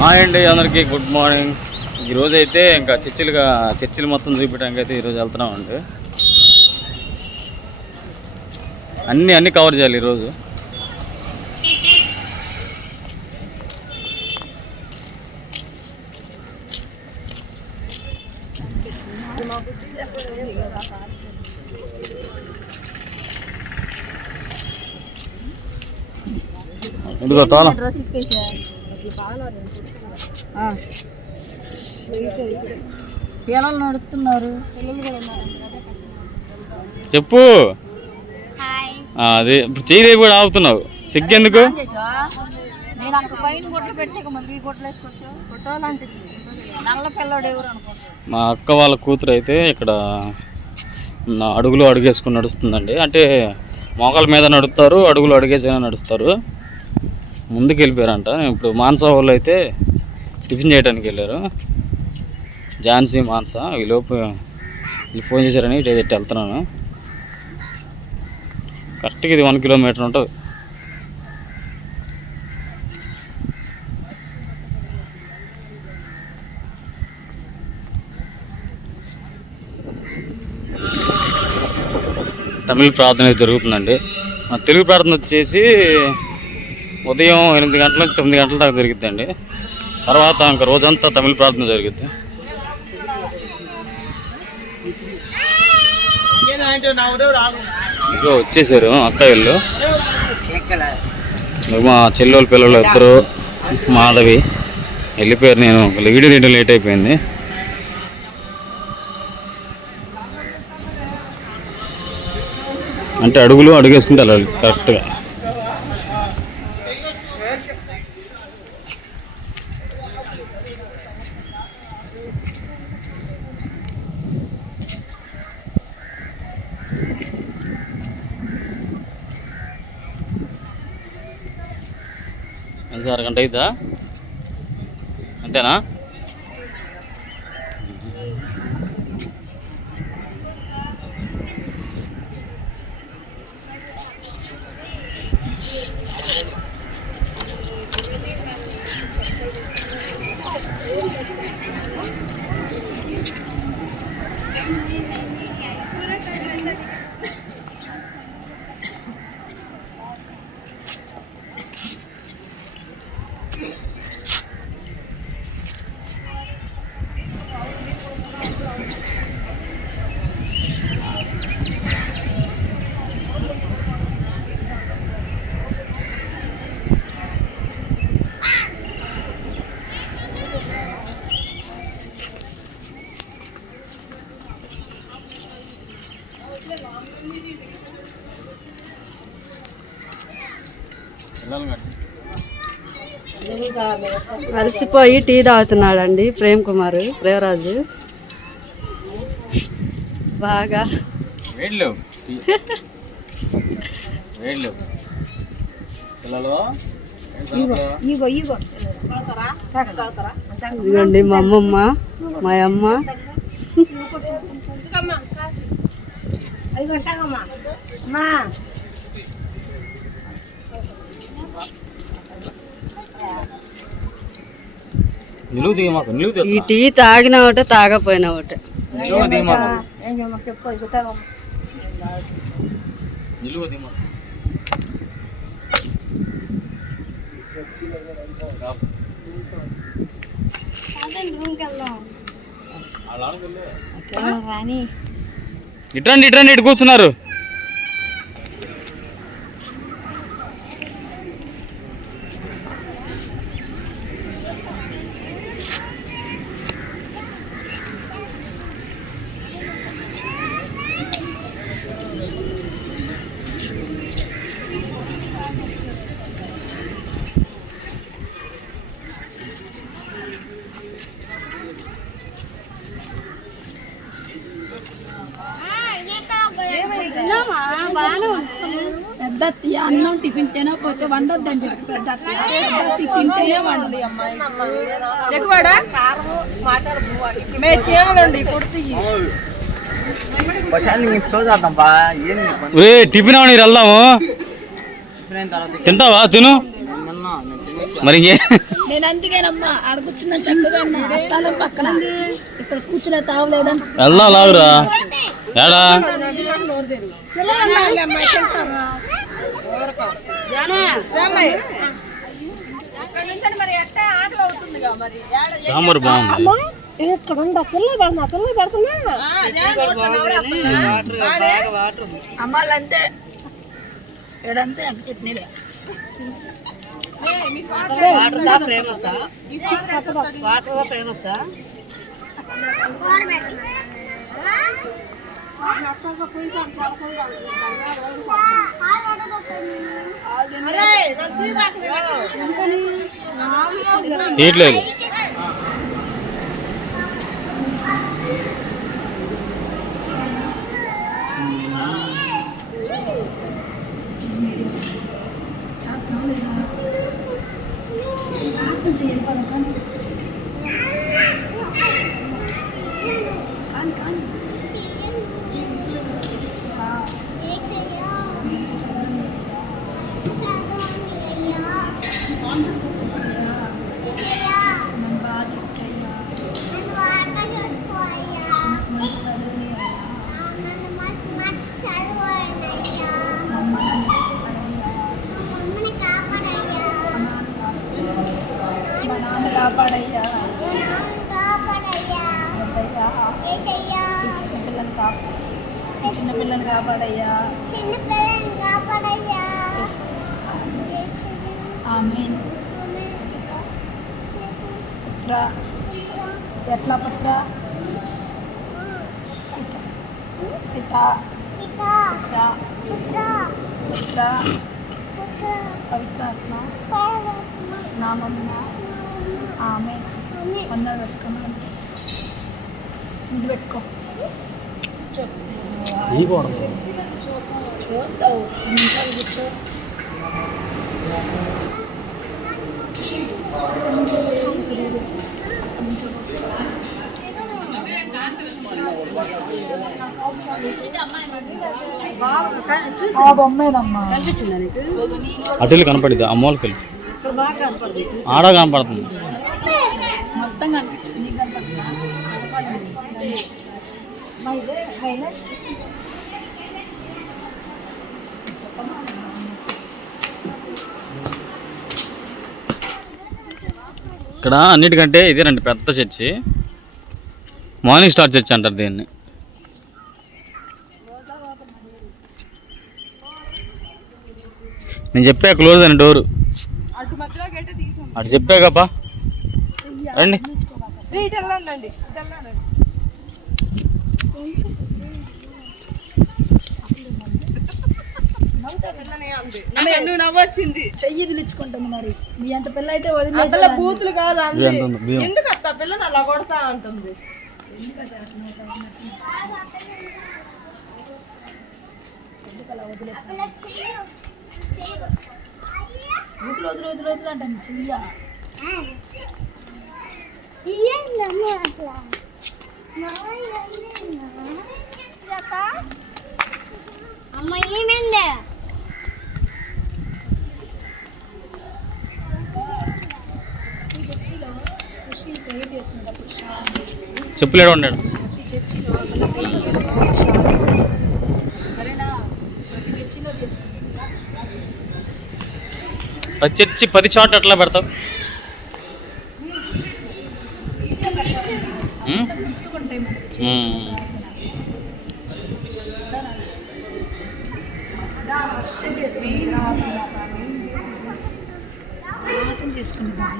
Hi అండి అందరికీ good morning ఈరోజు అయితే ఇంకా చర్చిలుగా చర్చిలు మొత్తం చూపించడానికి అయితే ఈరోజు వెళ్తున్నామండి. అన్నీ అన్నీ కవర్ చేయాలి ఈరోజు ఇదిగో తాళం. పిల్లలు నడుస్తున్నారు? చెప్పు. అదే రేపు కూడా ఆపుతున్నావు సిగ్గెందుకు? మా అక్క వాళ్ళ కూతురు అయితే ఇక్కడ నా అడుగులు అడుగేసుకుని నడుస్తుందండి. అంటే మోకాల మీద నడుస్తారు అడుగులు అడుగేసైనా నడుస్తారు. ముందుకు వెళ్ళిపోయారంట ఇప్పుడు మాన్సా వాళ్ళు అయితే టిఫిన్ చేయడానికి వెళ్ళారు. ఝాన్సీ మాన్సా ఈ వీళ్ళు ఫోన్ చేశారని ఇటు ఇటు వెళ్తున్నాను. కరెక్ట్గా ఇది వన్ కిలోమీటర్ ఉంటుంది. తమిళ ప్రార్థన అయితే జరుగుతుందండి. తెలుగు ప్రార్థన వచ్చేసి ఉదయం ఎనిమిది గంటల నుంచి తొమ్మిది గంటల దాకా జరుగుతుందండి తర్వాత ఇంకా రోజంతా తమిళ ప్రార్థన జరుగుద్ది. ఇంకో వచ్చేసారు అక్కయ్యలు మా చెల్లెళ్ళ పిల్లలు ఇద్దరు మాధవి. వెళ్ళిపోయారు నేను వీడియో రెండు లేట్ అయిపోయింది. అంటే అడుగులు అడుగేసుకుంటే కరెక్ట్గా. అది అరగంట అయిద్దా? అంతేనా? అలసిపోయి టీ తాగుతున్నాడండి ప్రేమ్ కుమార్ ప్రేమరాజు. బాగా? ఇదిగోండి మా అమ్మమ్మ మా అమ్మ. ఈ టీ తాగిన ఒకటే తాగపోయిన ఒకటే. ఇట్రండి ఇట్రండి ఇటు కూర్చున్నారు. పెద్ద అన్నం టిఫిన్ తినకపోతే చెప్పి పెద్ద ఎక్కువడా? మే కుర్తి ఏంది పని? ఏ టిఫిన్ అవని వెళ్దాము. టిఫిన్ తర్వాత తింటావా? తిను. మరి నేను అందుకేనమ్మా ఆడ కూర్చున్న చక్కగా స్థలం పక్కన. ఇక్కడ కూర్చునే తావలేదని వెళ్దాం లాగురా. ఏడా? సాంబార్ బాగుంది. ఇక్కడ ఉండ పిల్లలు పెడుతున్నా పిల్లలు పెడుతున్నా ఫేమస్ వాటర్ ఫేమస్ తీయట్లేదు కాపాడయ్యా. ఏసయ్యా. ఈ చిన్న పిల్లని కాపాడు ఈ చిన్న పిల్లని కాపాడయ్యా. ఆమె పుత్ర. ఎట్లా పుత్ర? పిత. పుత్ర. పుత్ర. పవిత్రాత్మ. నామమున. ఆమె వందలు పెట్టుకున్నాను ముందు పెట్టుకో. చూద్దావు నిమిషాలు కూర్చో. అటు కనపడింది. అమ్మోళ్ళకి వెళ్ళి ఆడ కనపడుతుంది. మొత్తం కనిపించింది? ఇక్కడ అన్నిటికంటే ఇదేనండి పెద్ద చర్చి. మార్నింగ్ స్టార్ చర్చి అంటారు దీన్ని. నేను చెప్పా క్లోజ్ అని డోరు అటు చెప్పే కబ్బా రండి నువ్వు నవ్వొచ్చింది చెయ్యి ఇదిలించుకుంటుంది మరి మీ అంత పిల్ల అయితే అసలు వదిలేదు బూతులు కాదు అంది ఎంత ఉంది? బియ్యం. ఎందుకు అట్లా పిల్లని అలా కొడతా అంటుంది ఊపిరి వదిలి వదిలి వదిలి అంటాను చెయ్య అమ్మ ఏమైంది ఈ చర్చిలో కృషి ప్రేయర్ చేసుకునేటప్పుడు శాంతి. చెప్పులు ఏడ ఉన్నాడు. సరేనా ప్రతి చర్చిలో చేసుకుంటాం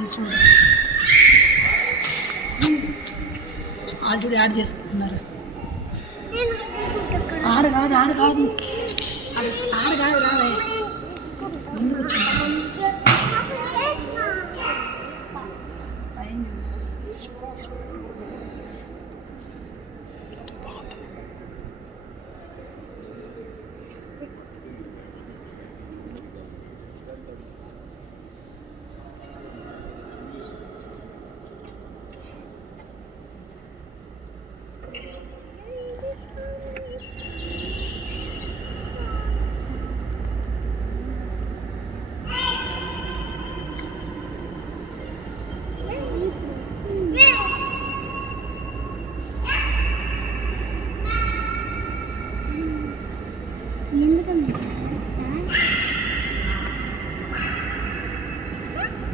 చూడు వాళ్ళు చూడు యాడ్ చేసుకుంటున్నారు ఆడ కాదు ఆడ కాదు. ఆడ ఆడ కాదు రావే. ముందుకు వచ్చింది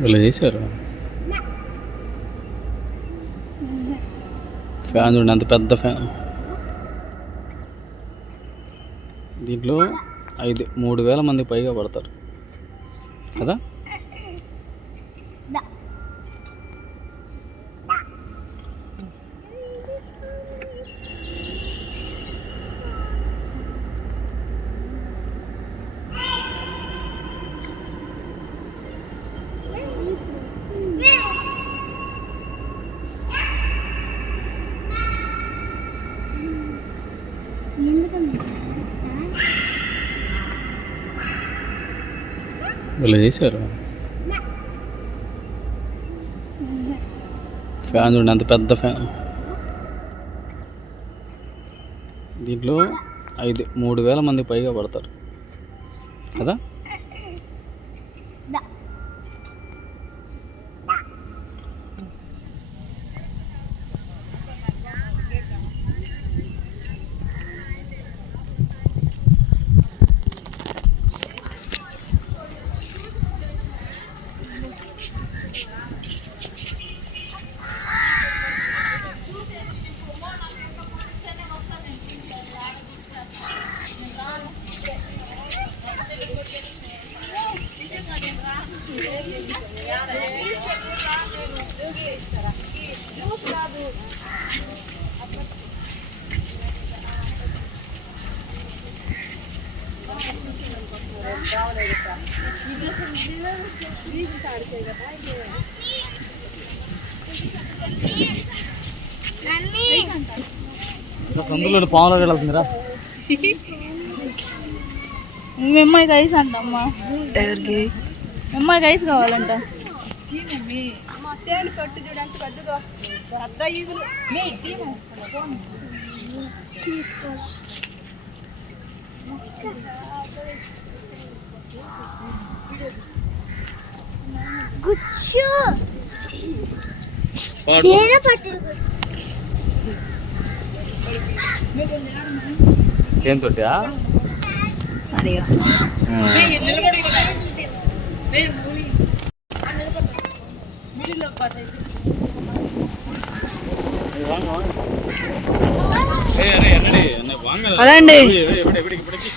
ఇలా చేశారు. ఫ్యాన్ చూడండి అంత పెద్ద ఫ్యాన్. దీంట్లో ఐదు మూడు వేల మంది పైగా పడతారు. కదా? ఇలా చేశారు. ఫ్యాన్ చూడండి అంత పెద్ద ఫ్యాన్. దీంట్లో ఐదు మూడు వేల మంది పైగా పడతారు. కదా? సందులో పాములో వెళ్తుందిరా మీ అమ్మాయికి ఐస్ అంట అమ్మ ఎవరికి అమ్మాయికి ఐస్ కావాలంట గుచ్చు. తేనె పట్టు. ఏం తోటా అదండి. ఎప్పటికి